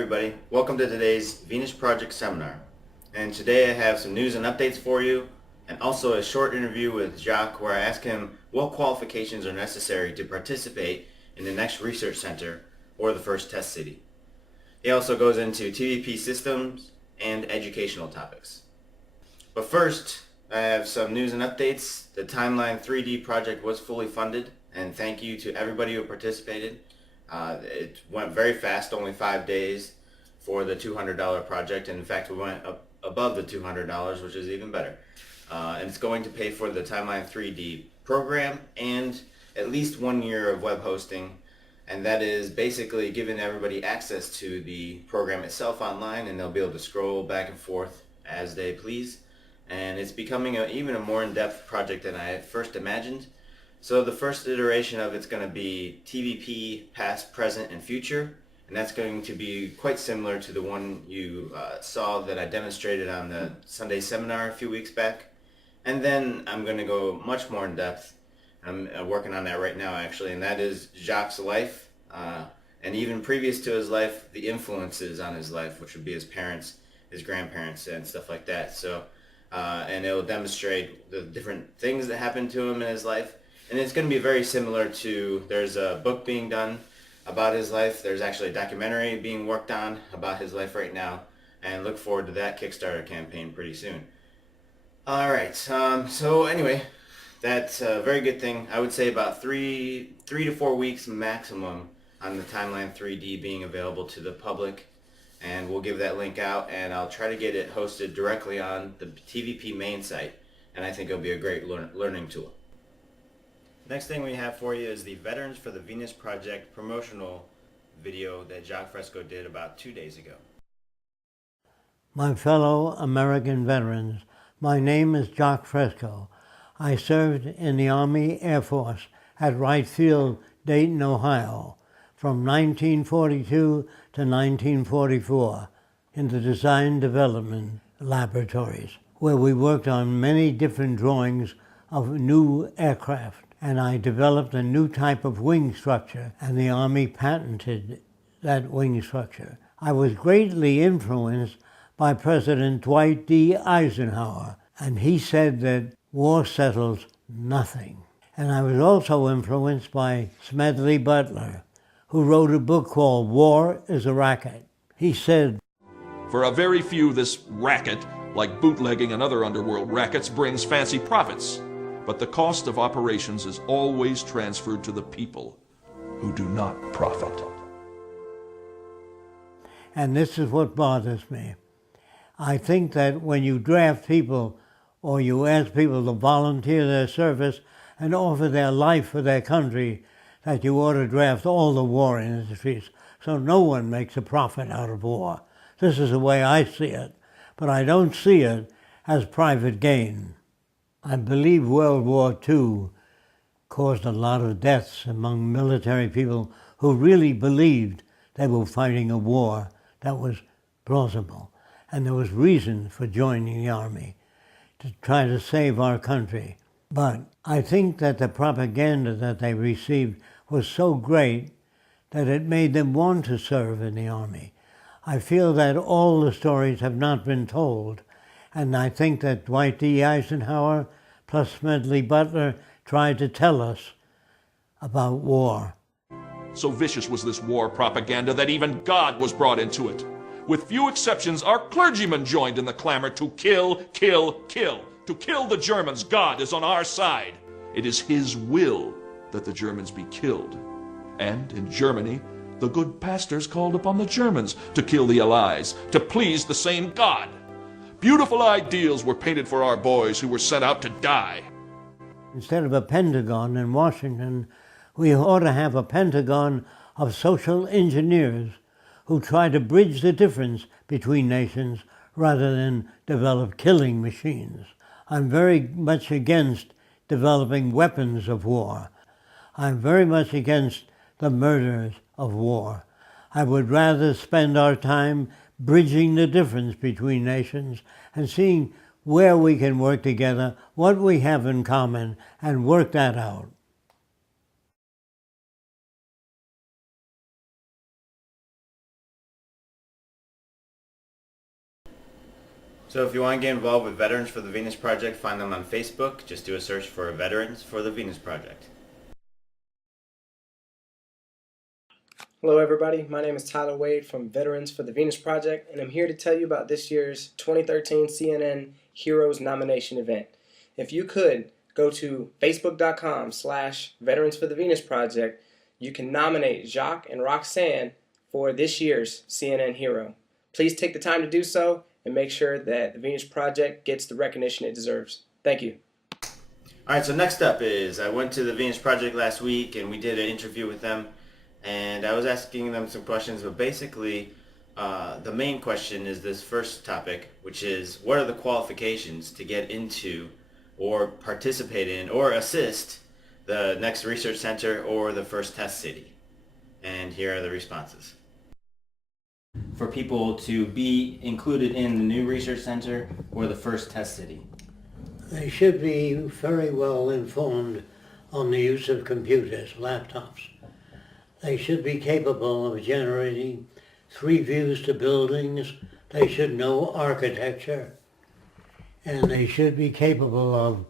everybody, welcome to today's Venus Project seminar. And today I have some news and updates for you, and also a short interview with Jacques where I ask him what qualifications are necessary to participate in the next research center or the first test city. He also goes into TVP systems and educational topics. But first, I have some news and updates. The Timeline 3D project was fully funded, and thank you to everybody who participated. It went very fast, only 5 days for the $200 project, and in fact we went up above the $200, which is even better. And it's going to pay for the Timeline 3D program and at least 1 year of web hosting, and that is basically giving everybody access to the program itself online, and they'll be able to scroll back and forth as they please. And it's becoming even a more in-depth project than I first imagined. So the first iteration of it's going to be TVP, past, present, and future, and that's going to be quite similar to the one you saw that I demonstrated on the Sunday seminar a few weeks back. And then I'm going to go much more in depth. I'm working on that right now actually, and that is Jacques' life, and even previous to his life, the influences on his life, which would be his parents, his grandparents, and stuff like that. So, and it will demonstrate the different things that happened to him in his life. And it's going to be very similar to, there's a book being done about his life. There's actually a documentary being worked on about his life right now. And look forward to that Kickstarter campaign pretty soon. Alright, so anyway, that's a very good thing. I would say about three to 4 weeks maximum on the Timeline 3D being available to the public. And we'll give that link out, and I'll try to get it hosted directly on the TVP main site. And I think it'll be a great learning tool. Next thing we have for you is the Veterans for the Venus Project promotional video that Jacques Fresco did about 2 days ago. My fellow American veterans, my name is Jacques Fresco. I served in the Army Air Force at Wright Field, Dayton, Ohio, from 1942 to 1944 in the Design Development Laboratories, where we worked on many different drawings of new aircraft. And I developed a new type of wing structure, and the Army patented that wing structure. I was greatly influenced by President Dwight D. Eisenhower, and he said that war settles nothing. And I was also influenced by Smedley Butler, who wrote a book called War is a Racket. He said, "For a very few, this racket, like bootlegging and other underworld rackets, brings fancy profits. But the cost of operations is always transferred to the people who do not profit." And this is what bothers me. I think that when you draft people or you ask people to volunteer their service and offer their life for their country, that you ought to draft all the war industries so no one makes a profit out of war. This is the way I see it, but I don't see it as private gain. I believe World War II caused a lot of deaths among military people who really believed they were fighting a war that was plausible. And there was reason for joining the Army, to try to save our country. But I think that the propaganda that they received was so great that it made them want to serve in the Army. I feel that all the stories have not been told. And I think that Dwight D. Eisenhower plus Smedley Butler tried to tell us about war. So vicious was this war propaganda that even God was brought into it. With few exceptions, our clergymen joined in the clamor to kill, kill, kill. To kill the Germans. God is on our side. It is His will that the Germans be killed. And in Germany, the good pastors called upon the Germans to kill the Allies, to please the same God. Beautiful ideals were painted for our boys who were sent out to die. Instead of a Pentagon in Washington, we ought to have a Pentagon of social engineers who try to bridge the difference between nations rather than develop killing machines. I'm very much against developing weapons of war. I'm very much against the murders of war. I would rather spend our time bridging the difference between nations and seeing where we can work together, what we have in common, and work that out. So if you want to get involved with Veterans for the Venus Project, find them on Facebook. Just do a search for Veterans for the Venus Project. Hello everybody, my name is Tyler Wade from Veterans for the Venus Project, and I'm here to tell you about this year's 2013 CNN Heroes Nomination event. If you could, go to facebook.com/Veterans for the Venus Project. You can nominate Jacques and Roxanne for this year's CNN Hero. Please take the time to do so and make sure that the Venus Project gets the recognition it deserves. Thank you. Alright, so next up is, I went to the Venus Project last week and we did an interview with them, and I was asking them some questions, but basically the main question is this first topic, which is what are the qualifications to get into or participate in or assist the next research center or the first test city? And here are the responses. For people to be included in the new research center or the first test city? They should be very well informed on the use of computers, laptops. They should be capable of generating 3 views to buildings. They should know architecture. And they should be capable of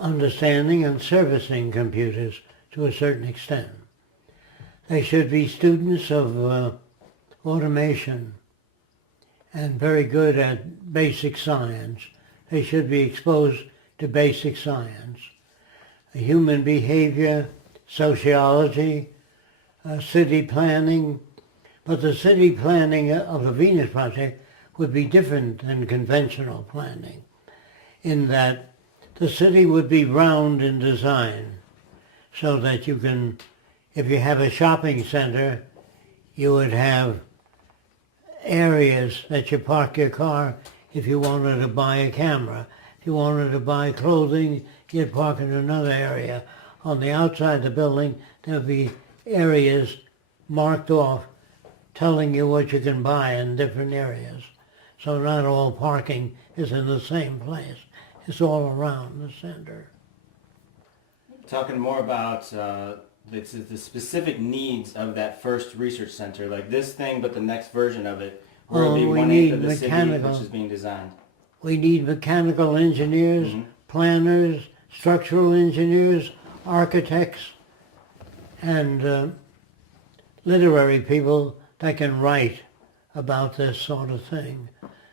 understanding and servicing computers to a certain extent. They should be students of automation and very good at basic science. They should be exposed to basic science, human behavior, sociology, city planning. But the city planning of the Venus Project would be different than conventional planning in that the city would be round in design so that you can, if you have a shopping center, you would have areas that you park your car if you wanted to buy a camera. If you wanted to buy clothing, you'd park in another area. On the outside of the building, there would be areas marked off telling you what you can buy in different areas. So not all parking is in the same place. It's all around the center. Talking more about the specific needs of that first research center, like this thing, but the next version of it, where it'll be we 1/8 need of the city, mechanical. which is being designed. We need mechanical engineers, planners, structural engineers, architects, and literary people that can write about this sort of thing.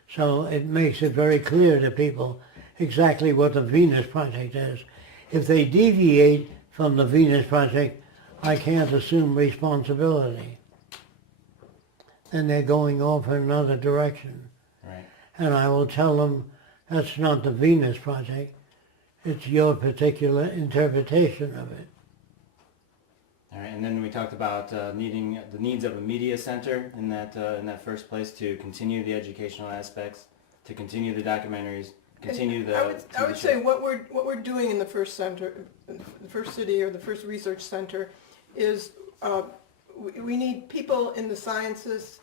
So it makes it very clear to people exactly what the Venus Project is. If they deviate from the Venus Project, I can't assume responsibility. Then they're going off in another direction. Right. And I will tell them that's not the Venus Project. It's your particular interpretation of it. All right, and then we talked about needing the needs of a media center in that first place to continue the educational aspects, to continue the documentaries, continue the. I would say what we're doing in the first center, the first city or the first research center, is we need people in the sciences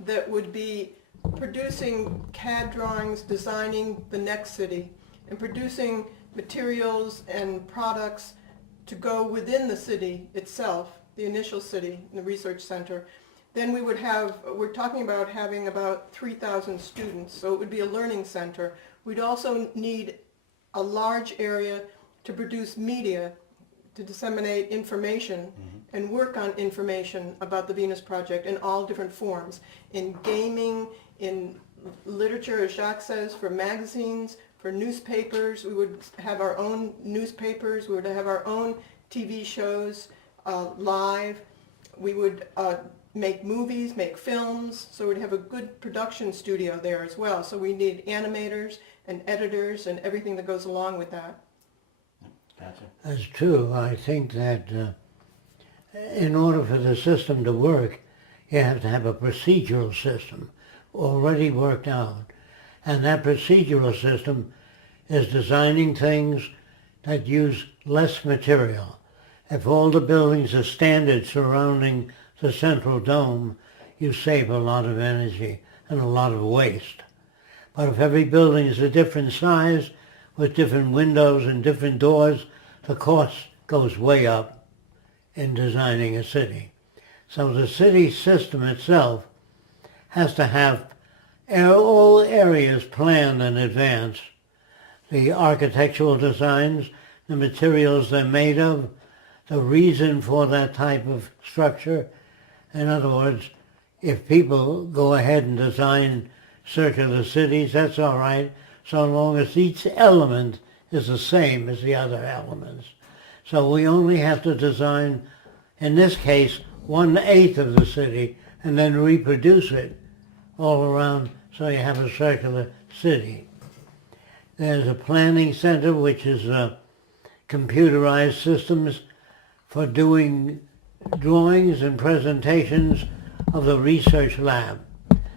that would be producing CAD drawings, designing the next city, and producing materials and products to go within the city itself, the initial city, the research center. Then we would have, we're talking about having about 3,000 students, so it would be a learning center. We'd also need a large area to produce media, to disseminate information and work on information about the Venus Project in all different forms, in gaming, in literature, as Jacques says, for magazines, for newspapers. We would have our own newspapers. We would have our own TV shows live. We would make movies, make films, so we'd have a good production studio there as well. So we need animators and editors and everything that goes along with that. Gotcha. That's true. I think that in order for the system to work, you have to have a procedural system already worked out. And that procedural system is designing things that use less material. If all the buildings are standard surrounding the central dome, you save a lot of energy and a lot of waste. But if every building is a different size with different windows and different doors, the cost goes way up in designing a city. So the city system itself has to have All areas planned in advance. The architectural designs, the materials they're made of, the reason for that type of structure. In other words, if people go ahead and design circular cities, that's all right, so long as each element is the same as the other elements. So we only have to design, in this case, 1/8 of the city and then reproduce it all around so you have a circular city. There's a planning center, which is computerized systems for doing drawings and presentations of the research lab.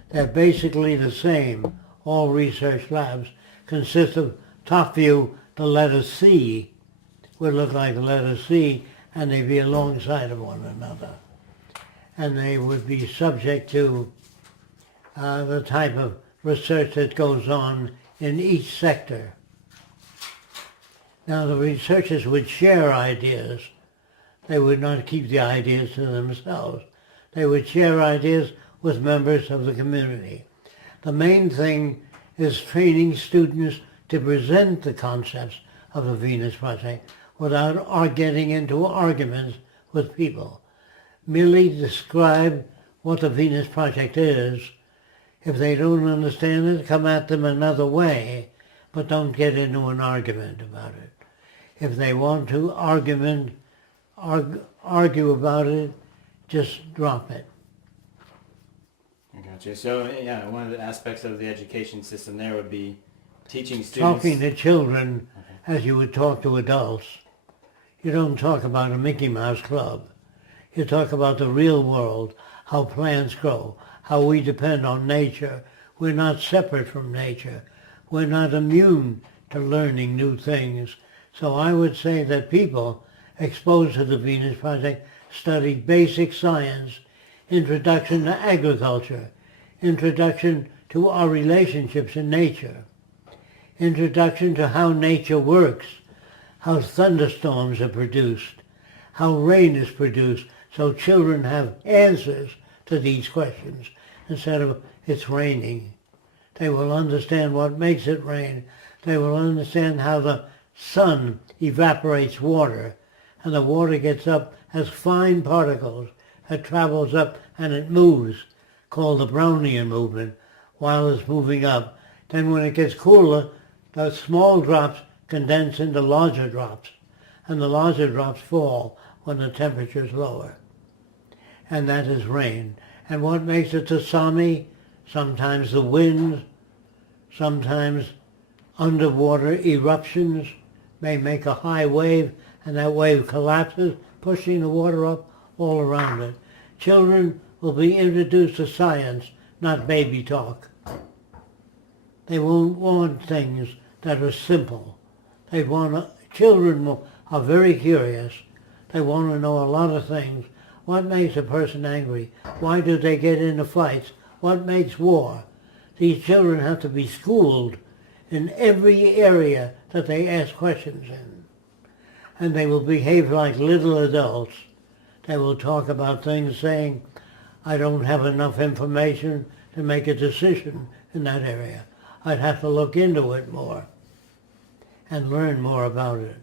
They're basically the same. All research labs consist of, top view, the letter C would look like the letter C, and they'd be alongside of one another. And they would be subject to the type of research that goes on in each sector. Now the researchers would share ideas. They would not keep the ideas to themselves. They would share ideas with members of the community. The main thing is training students to present the concepts of the Venus Project without getting into arguments with people. Merely describe what the Venus Project is. If they don't understand it, come at them another way, but don't get into an argument about it. If they want to argue about it, just drop it. I got you. So, yeah, one of the aspects of the education system there would be teaching students... Talking to children as you would talk to adults. You don't talk about a Mickey Mouse Club. You talk about the real world, how plants grow, how we depend on nature. We're not separate from nature. We're not immune to learning new things. So I would say that people exposed to the Venus Project study basic science, introduction to agriculture, introduction to our relationships in nature, introduction to how nature works, how thunderstorms are produced, how rain is produced, so children have answers to these questions instead of it's raining. They will understand what makes it rain. They will understand how the sun evaporates water, and the water gets up as fine particles that travels up and it moves, called the Brownian movement, while it's moving up. Then when it gets cooler, the small drops condense into larger drops, and the larger drops fall when the temperature is lower. And that is rain. And what makes a tsunami? Sometimes the winds, sometimes underwater eruptions may make a high wave, and that wave collapses, pushing the water up all around it. Children will be introduced to science, not baby talk. They won't want things that are simple. Children are very curious. They want to know a lot of things. What makes a person angry? Why do they get into fights? What makes war? These children have to be schooled in every area that they ask questions in. And they will behave like little adults. They will talk about things saying, I don't have enough information to make a decision in that area. I'd have to look into it more and learn more about it.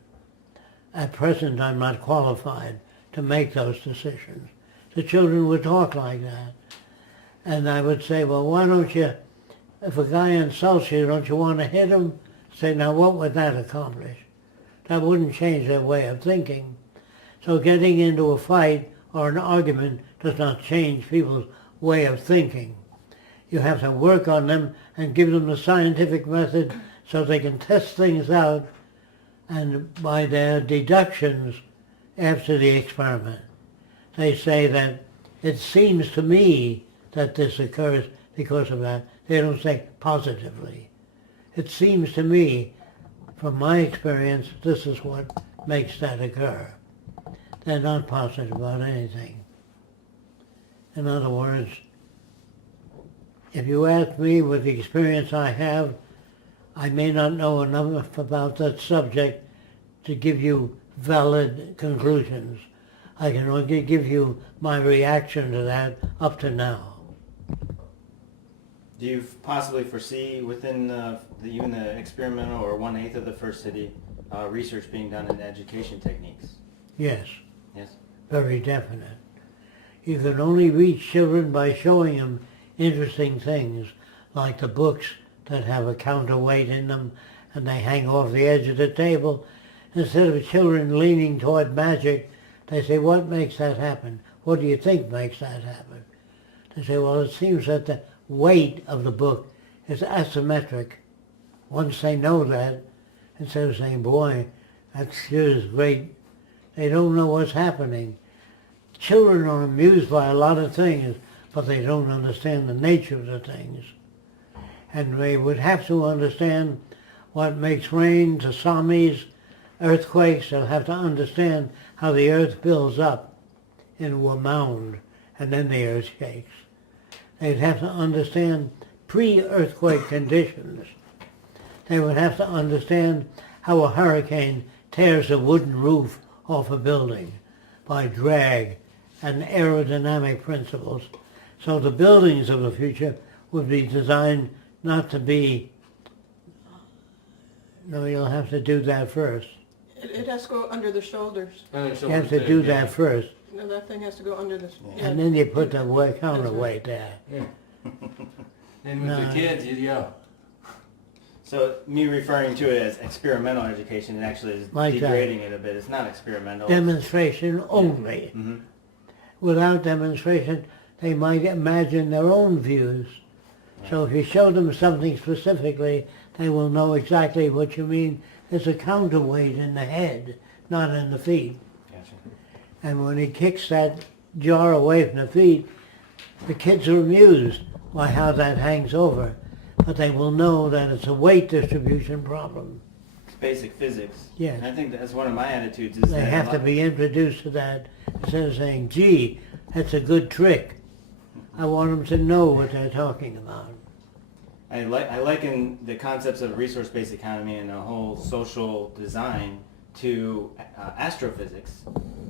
At present, I'm not qualified to make those decisions. The children would talk like that. And I would say, well, why don't you, if a guy insults you, don't you want to hit him? Say, now what would that accomplish? That wouldn't change their way of thinking. So getting into a fight or an argument does not change people's way of thinking. You have to work on them and give them the scientific method so they can test things out, and by their deductions after the experiment. They say that it seems to me that this occurs because of that. They don't say positively. It seems to me, from my experience, this is what makes that occur. They're not positive about anything. In other words, if you ask me with the experience I have, I may not know enough about that subject to give you valid conclusions. I can only give you my reaction to that up to now. Do you possibly foresee within even the experimental or 1/8 of the first city research being done in education techniques? Yes, Yes. very definite. You can only reach children by showing them interesting things, like the books that have a counterweight in them and they hang off the edge of the table. Instead of children leaning toward magic, they say, what makes that happen? What do you think makes that happen? They say, well, it seems that the weight of the book is asymmetric. Once they know that, instead of saying, boy, that sure is great, they don't know what's happening. Children are amused by a lot of things, but they don't understand the nature of the things. And they would have to understand what makes rain, tsunamis, earthquakes. They'll have to understand how the earth builds up into a mound, and then the earth shakes. They'd have to understand pre-earthquake conditions. They would have to understand how a hurricane tears a wooden roof off a building by drag and aerodynamic principles. So the buildings of the future would be designed not to be, no, you'll have to do that first. It has to go under the shoulders. You have to do that first. No, that thing has to go under the, And then you put the counterweight there. Yeah. And with No. the kids, yeah. So me referring to it as experimental education, it actually is Like that. degrading it a bit. It's not experimental. Demonstration only. Mm-hmm. Without demonstration, they might imagine their own views. So if you show them something specifically, they will know exactly what you mean. There's a counterweight in the head, not in the feet. Gotcha. And when he kicks that jar away from the feet, the kids are amused by how that hangs over. But they will know that it's a weight distribution problem. It's basic physics. Yes. And I think that's one of my attitudes is They that have to be introduced to that instead of saying, gee, that's a good trick. I want them to know what they're talking about. I liken the concepts of resource-based economy and a whole social design to astrophysics.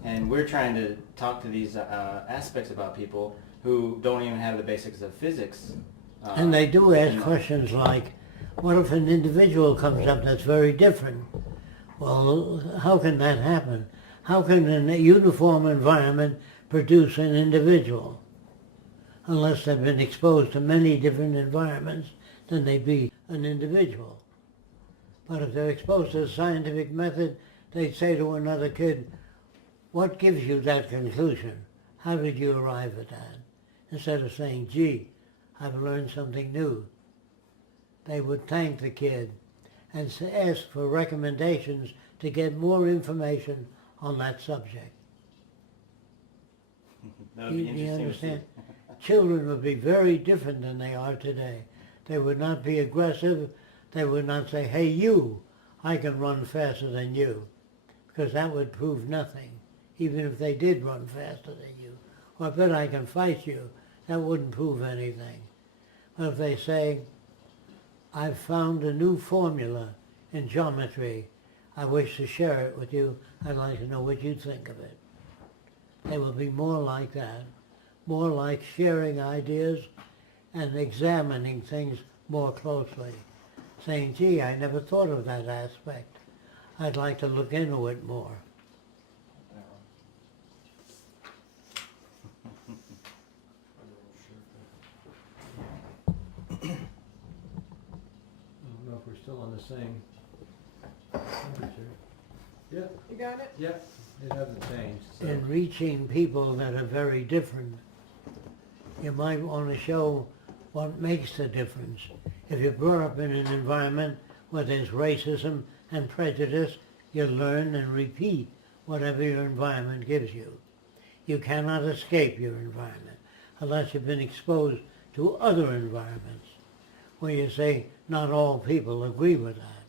And we're trying to talk to these aspects about people who don't even have the basics of physics. And they do ask and, questions like, what if an individual comes up that's very different? Well, how can that happen? How can a uniform environment produce an individual? Unless they've been exposed to many different environments, then they'd be an individual. But if they're exposed to a scientific method, they'd say to another kid, what gives you that conclusion? How did you arrive at that? Instead of saying, gee, I've learned something new. They would thank the kid and ask for recommendations to get more information on that subject. That would be You interesting to understand? see. Children would be very different than they are today. They would not be aggressive. They would not say, hey, you, I can run faster than you, because that would prove nothing, even if they did run faster than you. Or I bet I can fight you. That wouldn't prove anything. But if they say, I've found a new formula in geometry, I wish to share it with you, I'd like to know what you think of it. They will be more like that, more like sharing ideas and examining things more closely, saying, gee, I never thought of that aspect. I'd like to look into it more. I don't know if we're still on the same temperature. Yeah, you got it? yeah, it hasn't changed, so. In reaching people that are very different, you might want to show what makes the difference. If you're brought up in an environment where there's racism and prejudice, you learn and repeat whatever your environment gives you. You cannot escape your environment unless you've been exposed to other environments where you say not all people agree with that.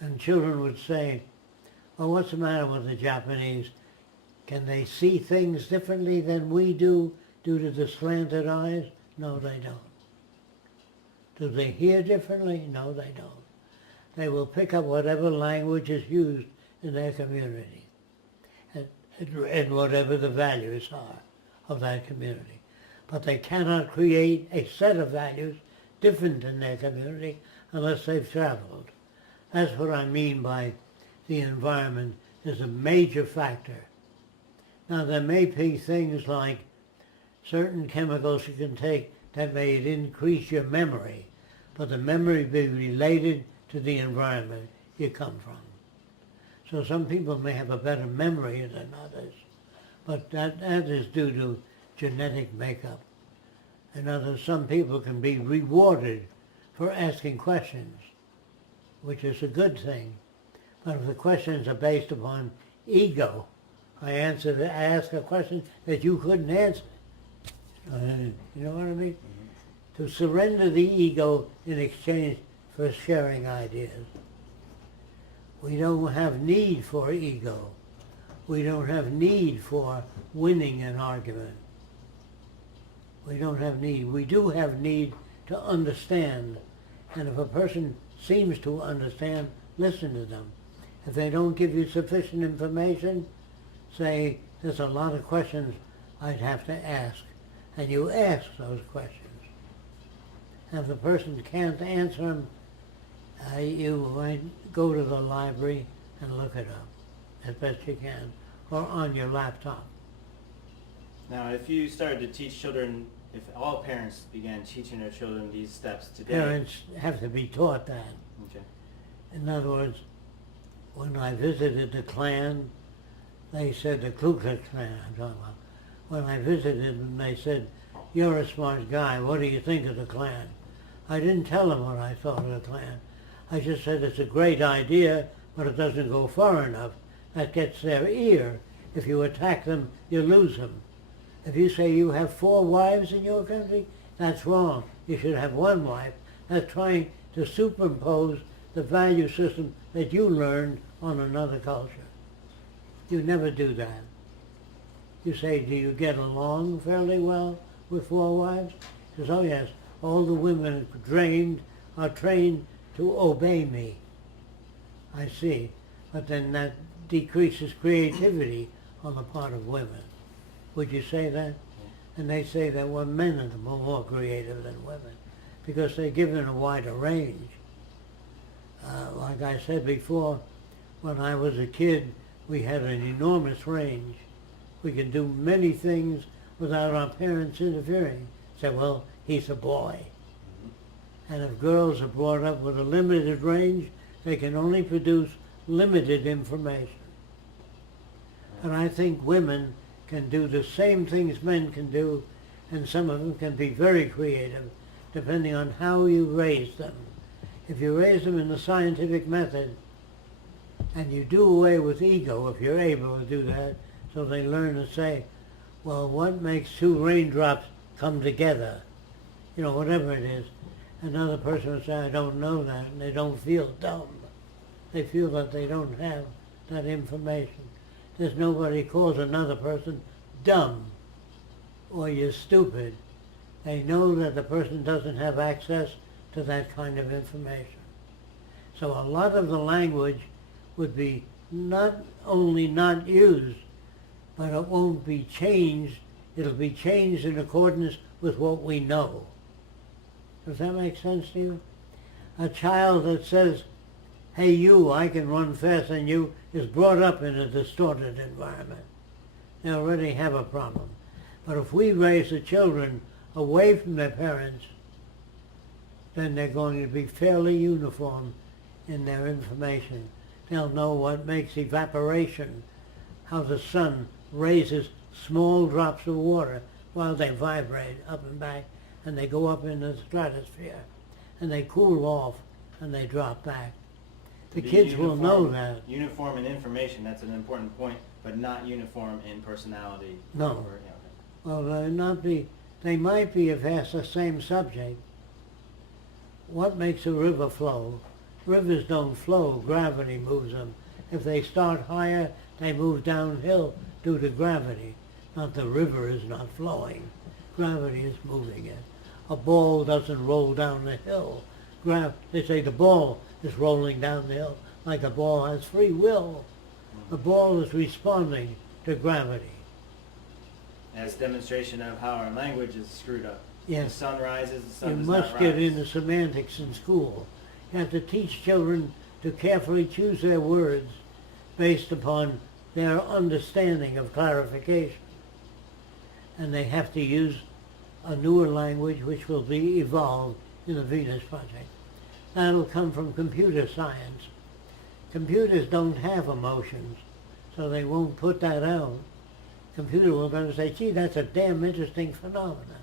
And children would say, well, what's the matter with the Japanese? Can they see things differently than we do due to the slanted eyes? No, they don't. Do they hear differently? No, they don't. They will pick up whatever language is used in their community and whatever the values are of that community. but they cannot create a set of values different in their community unless they've traveled. That's what I mean by the environment is a major factor. Now there may be things like certain chemicals you can take that may increase your memory, but the memory be related to the environment you come from. So some people may have a better memory than others, but that is due to genetic makeup. In other words, some people can be rewarded for asking questions, which is a good thing. But if the questions are based upon ego, I ask a question that you couldn't answer. You know what I mean? To surrender the ego in exchange for sharing ideas. We don't have need for ego. We don't have need for winning an argument. We don't have need. We do have need to understand. And if a person seems to understand, listen to them. If they don't give you sufficient information, say, there's a lot of questions I'd have to ask. And you ask those questions. And if the person can't answer them, you might go to the library and look it up as best you can, or on your laptop. Now, if you started to teach children, if all parents began teaching their children these steps today... Parents have to be taught that. Okay. In other words, when I visited the Klan, they said, the Ku Klux Klan I'm talking about, when I visited them, they said, you're a smart guy, what do you think of the Klan? I didn't tell them what I thought of the Klan. I just said it's a great idea, but it doesn't go far enough. That gets their ear. If you attack them, you lose them. If you say you have 4 wives in your country, that's wrong. You should have 1 wife. That's trying to superimpose the value system that you learned on another culture. You never do that. You say, do you get along fairly well with 4 wives? He says, oh yes, all the women are trained to obey me. I see. But then that decreases creativity on the part of women. Would you say that? And they say that men are more creative than women because they're given a wider range. Like I said before, when I was a kid, we had an enormous range. We can do many things without our parents interfering. Say, well, he's a boy. And if girls are brought up with a limited range, they can only produce limited information. And I think women can do the same things men can do, and some of them can be very creative, depending on how you raise them. If you raise them in the scientific method, and you do away with ego, if you're able to do that, so they learn to say, well, what makes 2 raindrops come together? You know, whatever it is. Another person will say, I don't know that, and they don't feel dumb. They feel that they don't have that information. There's nobody calls another person dumb or you're stupid. They know that the person doesn't have access to that kind of information. So a lot of the language would be not only not used, but it won't be changed. It'll be changed in accordance with what we know. Does that make sense to you? A child that says, hey you, I can run faster than you, is brought up in a distorted environment. They already have a problem. But if we raise the children away from their parents, then they're going to be fairly uniform in their information. They'll know what makes evaporation, how the sun raises small drops of water while they vibrate up and back, and they go up in the stratosphere, and they cool off, and they drop back. The kids will know that. Uniform in information, that's an important point, but not uniform in personality. No. Or, Well, they might be if asked the same subject. What makes a river flow? Rivers don't flow, gravity moves them. If they start higher, they move downhill due to gravity. Not the river is not flowing. Gravity is moving it. A ball doesn't roll down the hill. They say the ball is rolling down the hill like a ball has free will. The ball is responding to gravity. as demonstration of how our language is screwed up. Yes. The sun rises, the sun You does must not get rise. into semantics in school. You have to teach children to carefully choose their words based upon their understanding of clarification. And they have to use a newer language which will be evolved in the Venus Project. That'll come from computer science. Computers don't have emotions, so they won't put that out. Computer will gonna say, gee, that's a damn interesting phenomena.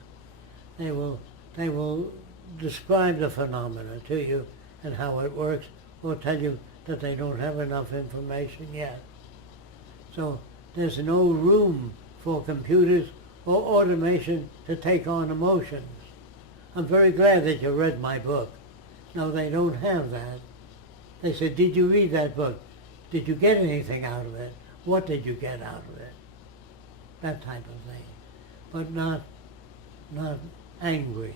They will describe the phenomena to you and how it works, or tell you that they don't have enough information yet. So there's no room for computers or automation to take on emotions. I'm very glad that you read my book. No, they don't have that. They said, did you read that book? Did you get anything out of it? What did you get out of it? That type of thing. But not angry.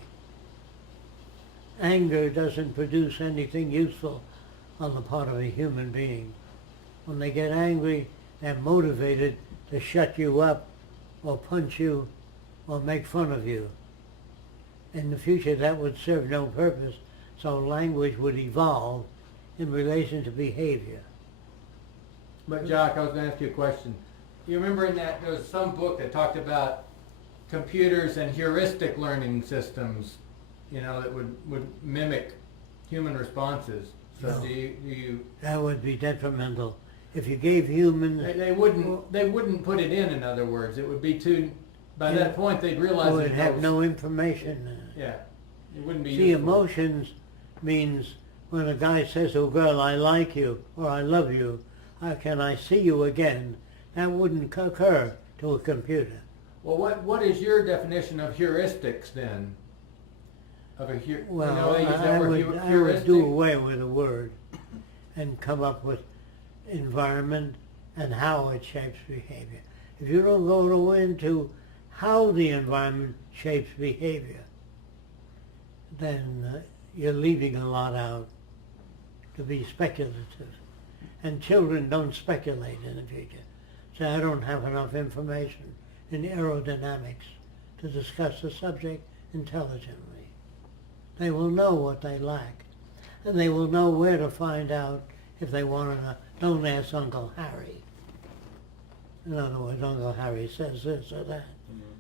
Anger doesn't produce anything useful on the part of a human being. When they get angry, they're motivated to shut you up or punch you or make fun of you. In the future, that would serve no purpose, so language would evolve in relation to behavior. But Jock, I was going to ask you a question. You remember in that there was some book that talked about computers and heuristic learning systems, you know, that would mimic human responses. So No. do you That would be detrimental. If you gave humans, they wouldn't put it in other words. It would be too, by Yeah. that point they'd realize it would there's have no information. Yeah, it wouldn't be See, useful. emotions means when a guy says to a girl, I like you, or I love you, can I see you again? That wouldn't occur to a computer. Well, what is your definition of heuristics then? Of a Well, you know, they use that I word would heuristic. do away with the word and come up with environment and how it shapes behavior. If you don't go into how the environment shapes behavior, then you're leaving a lot out to be speculative. And children don't speculate in the future. So I don't have enough information in aerodynamics to discuss the subject intelligently. They will know what they lack, and they will know where to find out if they want to know. Don't ask Uncle Harry. In other words, Uncle Harry says this or that.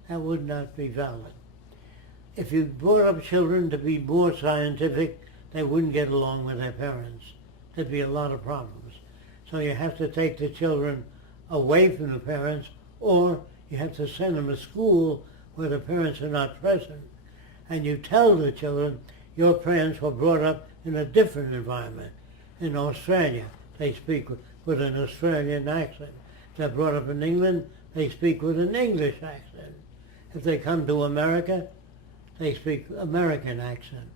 That would not be valid. If you brought up children to be more scientific, they wouldn't get along with their parents. There'd be a lot of problems. So you have to take the children away from the parents, or you have to send them to school where the parents are not present. And you tell the children, your parents were brought up in a different environment. In Australia, they speak with an Australian accent. If they're brought up in England, they speak with an English accent. If they come to America, they speak American accent.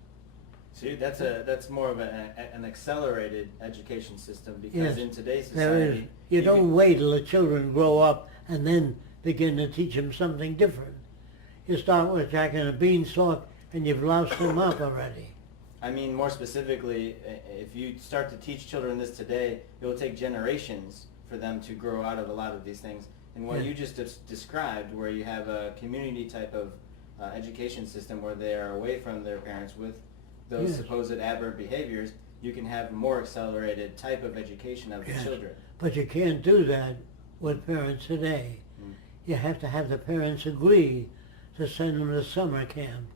See, that's more of an accelerated education system, because Yes, in today's there is. society, You don't wait till the children grow up and then begin to teach them something different. You start with Jack and a beanstalk and you've loused them up already. I mean, more specifically, if you start to teach children this today, it will take generations for them to grow out of a lot of these things. And what Yeah. you just described, where you have a community type of education system where they are away from their parents with those Yes. supposed aberrant behaviors, you can have more accelerated type of education of Yes. the children. But you can't do that with parents today. You have to have the parents agree to send them to summer camp.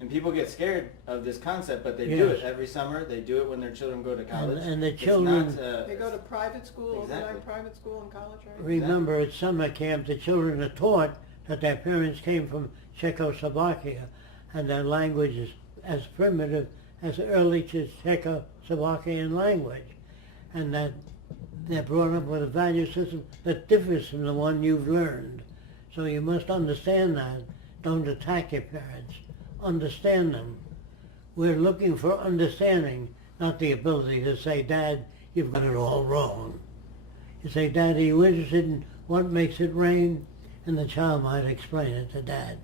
And people get scared of this concept, but they do Yes. it every summer. They do it when their children go to college. And the It's children- not, They go to private school, Exactly. overnight private school and college, right? Remember, at summer camp, the children are taught that their parents came from Czechoslovakia and their language is as primitive as early Czechoslovakian language, and that they're brought up with a value system that differs from the one you've learned. So you must understand that. Don't attack your parents. Understand them. We're looking for understanding, not the ability to say, Dad, you've got it all wrong. You say, Dad, are you interested in what makes it rain? And the child might explain it to Dad.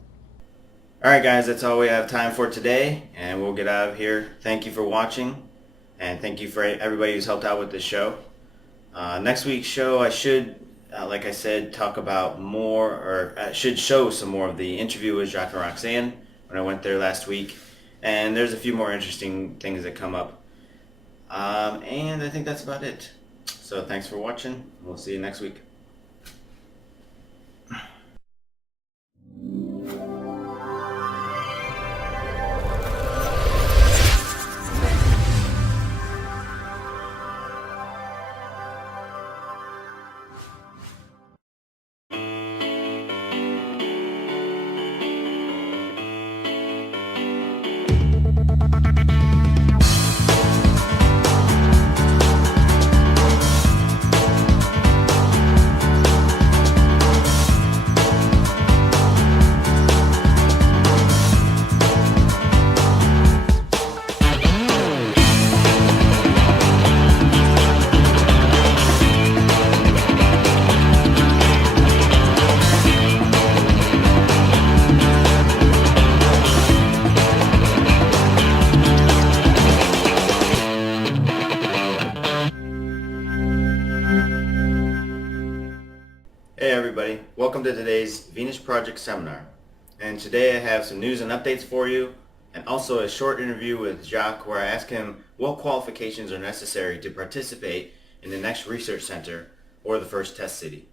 Alright guys, that's all we have time for today, and we'll get out of here. Thank you for watching, and thank you for everybody who's helped out with this show. Next week's show, I should like I said, talk about more, or should show some more of the interview with Jacques and Roxanne when I went there last week. And there's a few more interesting things that come up. And I think that's about it. So thanks for watching. We'll see you next week. Hey everybody, welcome to today's Venus Project seminar. And today I have some news and updates for you, and also a short interview with Jacques where I ask him what qualifications are necessary to participate in the next research center or the first test city.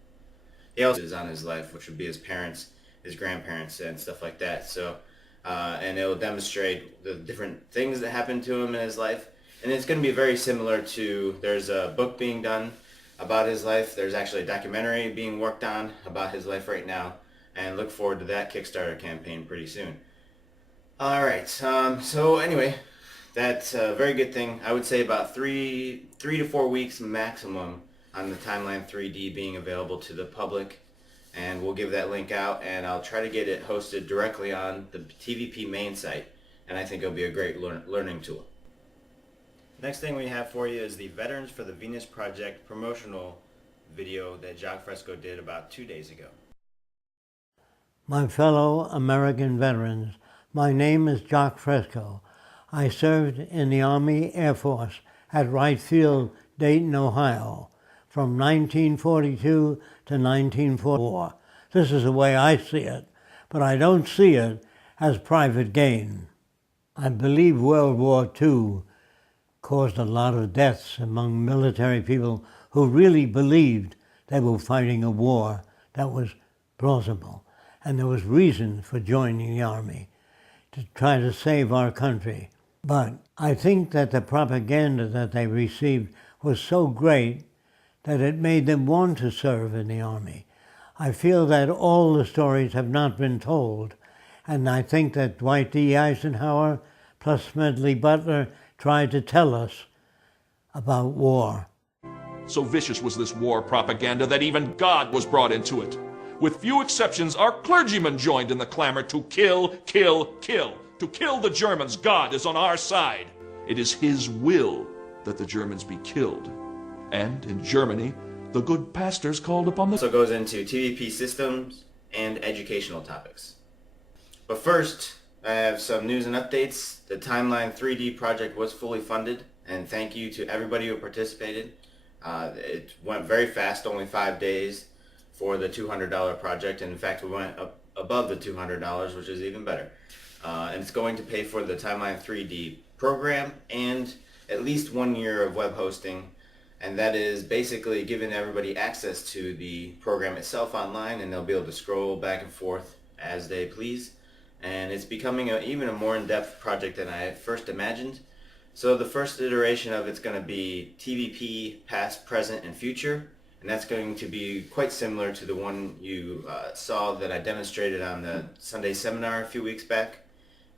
He also is on his life, which would be his parents, his grandparents, and stuff like that. So, and it will demonstrate the different things that happened to him in his life. And it's going to be very similar to, there's a book being done about his life. There's actually a documentary being worked on about his life right now, and look forward to that Kickstarter campaign pretty soon. Alright, so anyway, that's a very good thing. I would say about 3 to 4 weeks maximum on the Timeline 3D being available to the public, and we'll give that link out, and I'll try to get it hosted directly on the TVP main site, and I think it'll be a great learning tool. Next thing we have for you is the Veterans for the Venus Project promotional video that Jacques Fresco did about 2 days ago. My fellow American veterans, my name is Jacques Fresco. I served in the Army Air Force at Wright Field, Dayton, Ohio, from 1942 to 1944. This is the way I see it, but I don't see it as private gain. I believe World War II caused a lot of deaths among military people who really believed they were fighting a war that was plausible. And there was reason for joining the Army, to try to save our country. But I think that the propaganda that they received was so great that it made them want to serve in the Army. I feel that all the stories have not been told, and I think that Dwight D. Eisenhower plus Smedley Butler tried to tell us about war. So vicious was this war propaganda that even God was brought into it. With few exceptions, our clergymen joined in the clamor to kill, kill, kill. To kill the Germans, God is on our side. It is His will that the Germans be killed. And in Germany, the good pastors called upon the... Also goes into TVP systems and educational topics. But first, I have some news and updates. The Timeline 3D project was fully funded, and thank you to everybody who participated. It went very fast, only 5 days for the $200 project, and in fact we went up above the $200, which is even better. And it's going to pay for the Timeline 3D program and at least 1 year of web hosting, and that is basically giving everybody access to the program itself online, and they'll be able to scroll back and forth as they please. And it's becoming even a more in-depth project than I had first imagined. So the first iteration of it's going to be TVP past, present, and future, and that's going to be quite similar to the one you saw that I demonstrated on the Sunday seminar a few weeks back.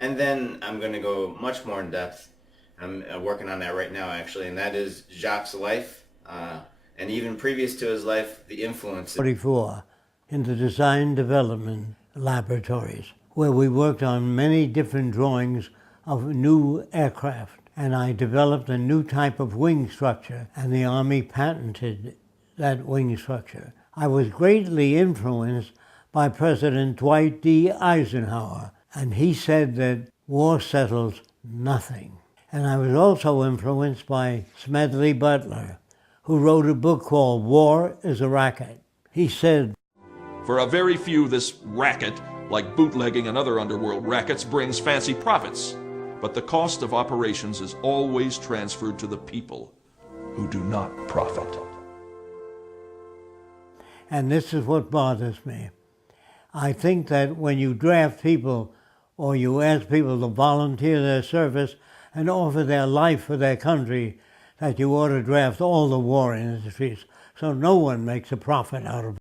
And then I'm going to go much more in depth. I'm working on that right now actually, and that is Jacques' life, and even previous to his life, the influence. 44 in the design development laboratories, where we worked on many different drawings of new aircraft. And I developed a new type of wing structure, and the Army patented that wing structure. I was greatly influenced by President Dwight D. Eisenhower, and he said that war settles nothing. And I was also influenced by Smedley Butler, who wrote a book called War is a Racket. He said, For a very few, this racket, like bootlegging and other underworld rackets, brings fancy profits. But the cost of operations is always transferred to the people who do not profit. and this is what bothers me. I think that when you draft people or you ask people to volunteer their service and offer their life for their country, that you ought to draft all the war industries so no one makes a profit out of it.